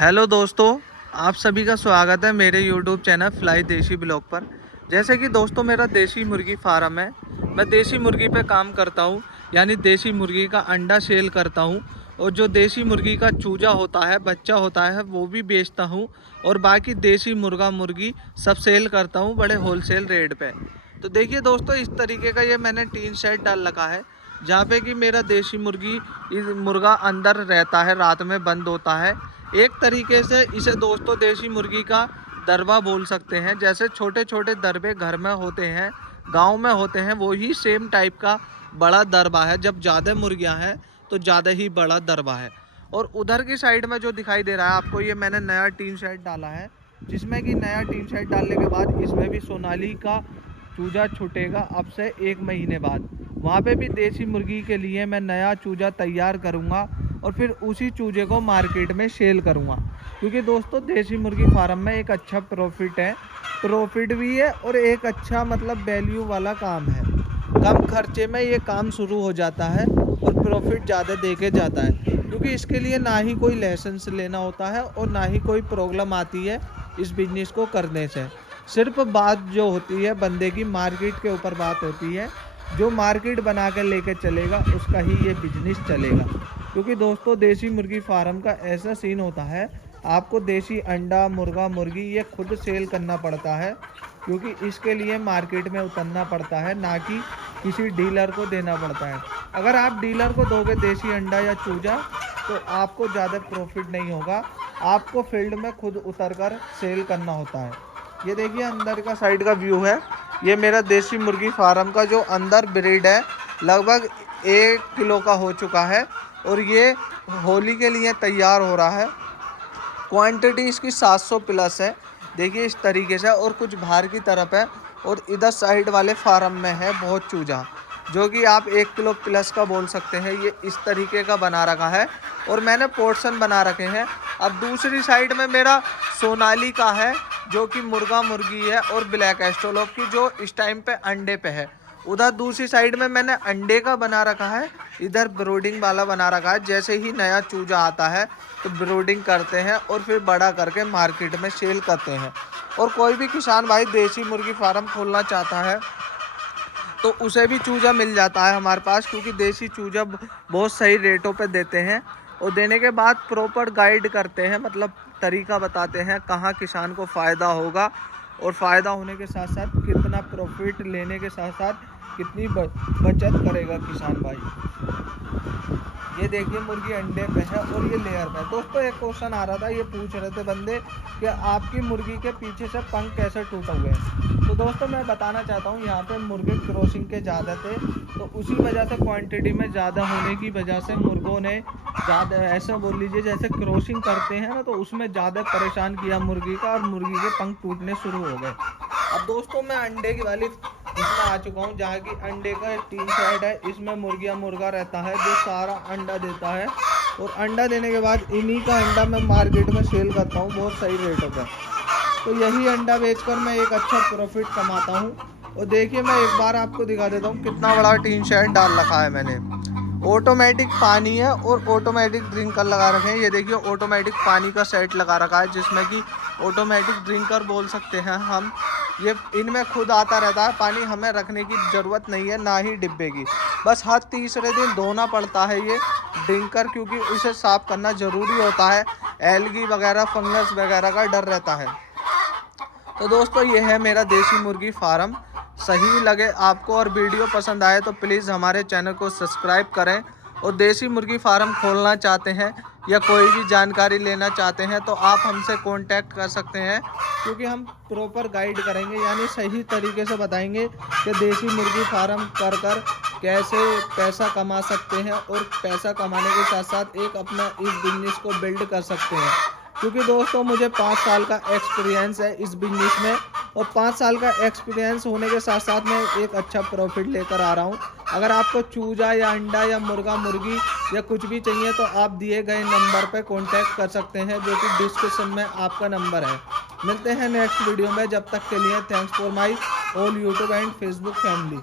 Hello दोस्तों, आप सभी का स्वागत है मेरे यूट्यूब चैनल फ्लाई देसी ब्लॉग पर। जैसे कि दोस्तों मेरा देसी मुर्गी फार्म है। मैं देसी मुर्गी पे काम करता हूँ, यानी देसी मुर्गी का अंडा सेल करता हूँ। और जो देसी मुर्गी का चूजा होता है, बच्चा होता है, वो भी बेचता हूँ। और बाकी देसी मुर्गा मुर्गी सब सेल करता हूँ बड़े होलसेल रेट पे। तो देखिए दोस्तों, इस तरीके का ये मैंने टीन शेड डाल रखा है, जहाँ पे कि मेरा देसी मुर्गा अंदर रहता है, रात में बंद होता है। एक तरीके से इसे दोस्तों देसी मुर्गी का दरबा बोल सकते हैं। जैसे छोटे छोटे दरबे घर में होते हैं, गांव में होते हैं, वो ही सेम टाइप का बड़ा दरबा है। जब ज़्यादा मुर्गियां हैं तो ज़्यादा ही बड़ा दरबा है। और उधर की साइड में जो दिखाई दे रहा है आपको, ये मैंने नया टीन शेड डाला है, जिसमें कि नया टीन शेड डालने के बाद इसमें भी सोनाली का चूजा छूटेगा अब से 1 महीने बाद। वहाँ पे भी देसी मुर्गी के लिए मैं नया चूजा तैयार करूँगा और फिर उसी चूजे को मार्केट में सेल करूँगा। क्योंकि दोस्तों देसी मुर्गी फार्म में एक अच्छा प्रॉफिट भी है और एक अच्छा मतलब वैल्यू वाला काम है। कम खर्चे में ये काम शुरू हो जाता है और प्रॉफिट ज़्यादा दे के जाता है। क्योंकि इसके लिए ना ही कोई लाइसेंस लेना होता है और ना ही कोई प्रॉब्लम आती है इस बिजनेस को करने से। सिर्फ बात जो होती है बंदे की, मार्केट के ऊपर बात होती है। जो मार्केट बना कर लेकर चलेगा उसका ही ये बिजनेस चलेगा। क्योंकि दोस्तों देसी मुर्गी फार्म का ऐसा सीन होता है, आपको देसी अंडा मुर्गा मुर्गी ये खुद सेल करना पड़ता है। क्योंकि इसके लिए मार्केट में उतरना पड़ता है, ना कि किसी डीलर को देना पड़ता है। अगर आप डीलर को दोगे देसी अंडा या चूजा तो आपको ज़्यादा प्रॉफिट नहीं होगा। आपको फील्ड में खुद उतर कर सेल करना होता है। ये देखिए अंदर का साइड का व्यू है। ये मेरा देसी मुर्गी फार्म का जो अंदर ब्रीड है, लगभग 1 किलो का हो चुका है और ये होली के लिए तैयार हो रहा है। क्वांटिटी इसकी 700 प्लस है। देखिए इस तरीके से, और कुछ बाहर की तरफ है और इधर साइड वाले फार्म में है बहुत चूजा, जो कि आप 1 किलो प्लस का बोल सकते हैं। ये इस तरीके का बना रखा है और मैंने पोर्शन बना रखे हैं। अब दूसरी साइड में मेरा सोनाली का है, जो कि मुर्गा मुर्गी है, और ब्लैक एस्ट्रोलॉप की जो इस टाइम पे अंडे पे है। उधर दूसरी साइड में मैंने अंडे का बना रखा है, इधर ब्रोडिंग वाला बना रखा है। जैसे ही नया चूजा आता है तो ब्रोडिंग करते हैं और फिर बड़ा करके मार्केट में सेल करते हैं। और कोई भी किसान भाई देसी मुर्गी फार्म खोलना चाहता है तो उसे भी चूजा मिल जाता है हमारे पास। क्योंकि देसी चूजा बहुत सही रेटों पे देते हैं और देने के बाद प्रॉपर गाइड करते हैं, मतलब तरीका बताते हैं कहाँ किसान को फ़ायदा होगा और फ़ायदा होने के साथ साथ कितना प्रॉफिट लेने के साथ साथ कितनी बचत करेगा किसान भाई। ये देखिए मुर्गी अंडे पे है और ये लेयर पे है। दोस्तों एक क्वेश्चन आ रहा था, ये पूछ रहे थे बंदे कि आपकी मुर्गी के पीछे से पंख कैसे टूटे हुए हैं। तो दोस्तों मैं बताना चाहता हूँ, यहाँ पे मुर्गे क्रॉसिंग के ज़्यादा थे, तो उसी वजह से क्वांटिटी में ज़्यादा होने की वजह से मुर्गों ने ज़्यादा, ऐसा बोल लीजिए जैसे क्रॉसिंग करते हैं ना, तो उसमें ज़्यादा परेशान किया मुर्गी का और मुर्गी के पंख टूटने शुरू हो गए। अब दोस्तों मैं अंडे की वाली इसमें आ चुका हूँ, जहाँ की अंडे का टीन शेड है। इसमें मुर्गा रहता है जो सारा अंडा देता है और अंडा देने के बाद इन्हीं का अंडा मैं मार्केट में सेल करता हूँ बहुत सही रेटों पर। तो यही अंडा बेचकर मैं एक अच्छा प्रॉफिट कमाता हूँ। और देखिए मैं एक बार आपको दिखा देता हूँ कितना बड़ा टीन शेड डाल रखा है मैंने। ऑटोमेटिक पानी है और ऑटोमेटिक ड्रिंकर लगा रखे हैं। ये देखिए ऑटोमेटिक पानी का सेट लगा रखा है, जिसमें कि ऑटोमेटिक ड्रिंकर बोल सकते हैं हम। ये इनमें खुद आता रहता है पानी, हमें रखने की ज़रूरत नहीं है ना ही डिब्बे की। बस हर तीसरे दिन धोना पड़ता है ये ड्रिंकर, क्योंकि इसे साफ़ करना ज़रूरी होता है। एलगी वगैरह फंगस वगैरह का डर रहता है। तो दोस्तों ये है मेरा देसी मुर्गी फार्म। सही लगे आपको और वीडियो पसंद आए तो प्लीज़ हमारे चैनल को सब्सक्राइब करें। और देसी मुर्गी फार्म खोलना चाहते हैं या कोई भी जानकारी लेना चाहते हैं तो आप हमसे कांटेक्ट कर सकते हैं। क्योंकि हम प्रॉपर गाइड करेंगे, यानी सही तरीके से बताएंगे कि देसी मुर्गी फार्म कर कैसे पैसा कमा सकते हैं और पैसा कमाने के साथ साथ एक अपना इस बिजनेस को बिल्ड कर सकते हैं। क्योंकि दोस्तों मुझे 5 साल का एक्सपीरियंस है इस बिजनेस में, और 5 साल का एक्सपीरियंस होने के साथ साथ मैं एक अच्छा प्रॉफिट लेकर आ रहा हूँ। अगर आपको चूजा या अंडा या मुर्गा मुर्गी या कुछ भी चाहिए तो आप दिए गए नंबर पर कांटेक्ट कर सकते हैं, जो कि डिस्क्रिप्शन में आपका नंबर है। मिलते हैं नेक्स्ट वीडियो में, जब तक के लिए thanks for my all YouTube and Facebook family.